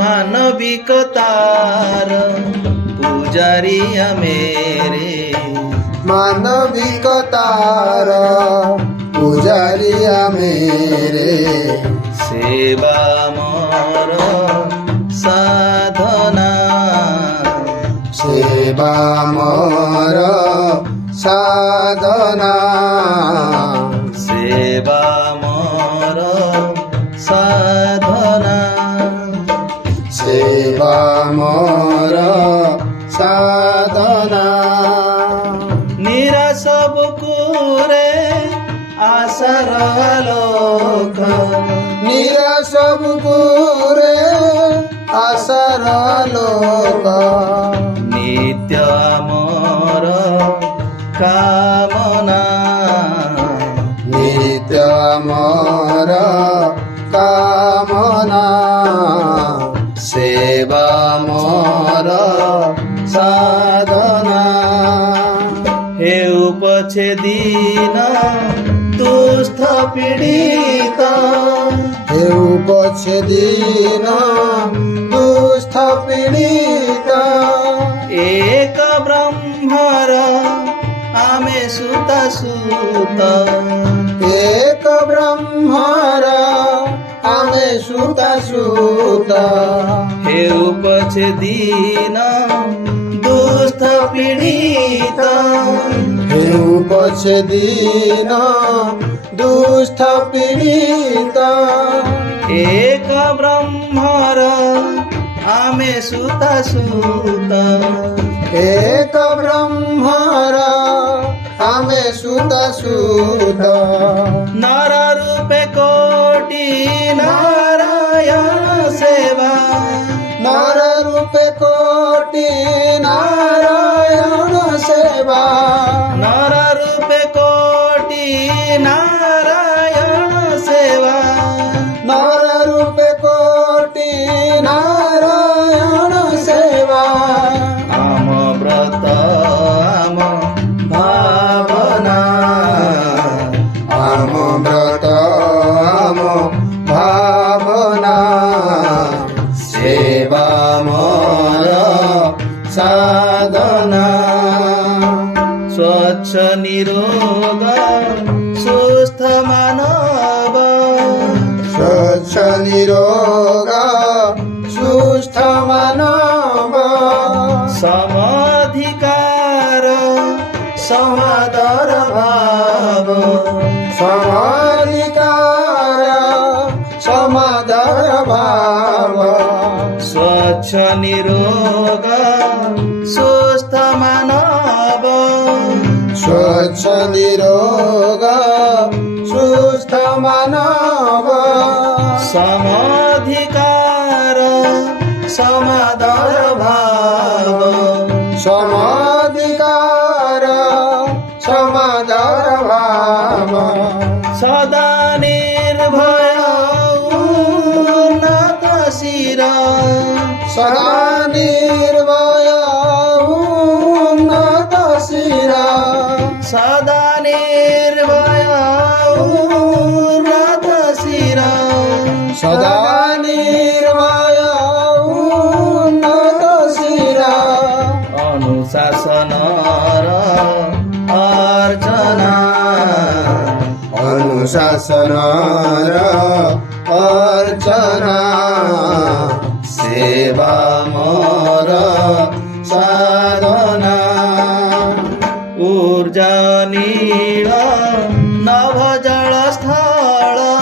मानविकतार पुजारी मेरे, मानविकतार पुजारी मेरे, सेवा मोर साधना, सेवा मोर साधना, सेवा मोर साधना, सेवा मोर साधना। निरा सबको रे आशार लोक, निरा सबको रे आशार लोक, नित्य मोर कामना, नित्य मोर कामना, सेवा मोर साधना। हेउ पछे दीन दुष्ट पीडित, हेउ पछे दीन दुष्ट पीडित, एक ब्रह्मर आमे सुत सुत, एक ब्रह्मर आमे सुत सुत, हेउ पछे दीन दुष्ट पीडित, हेउ पछे दीन दुष्ट पीडित, एक ब्रह्मर आमे सुत सुत, एक ब्रह्मर आमे सुत सुत, नर रूपे कोटि नारायण सेवा, नर रूपे कोटि नारायण सेवा, नर रूपे कोटि नारायण सेवा, नर रूपे कोटि नारायण सेवा, आम व्रत आम भावना, आम व्रत आम भावना, सेवा मोर साधना। स्वच्छ निरोग सुस्थ मानव, स्वच्छ निरोग सुस्थ मानव, समाधिकार समादर भाव, समाधिकार समादर भाव, स्वच्छ निरोग सुस्थ मानव, स्वच्छ निरोग सुस्थ मानव, समाधिकार समादर भाव, समाधिकार समादर भाव, सदा निर्भय उन्नत शिर, सदा निर्भय उन्नत शिर, सदा निर्भय उन्नत शिर, सदा निर्भय उन्नत शिर, अनुशासन अर्चना, अनुशासन अर्चना, सेवा मोर साधना, ऊर्जा नीळ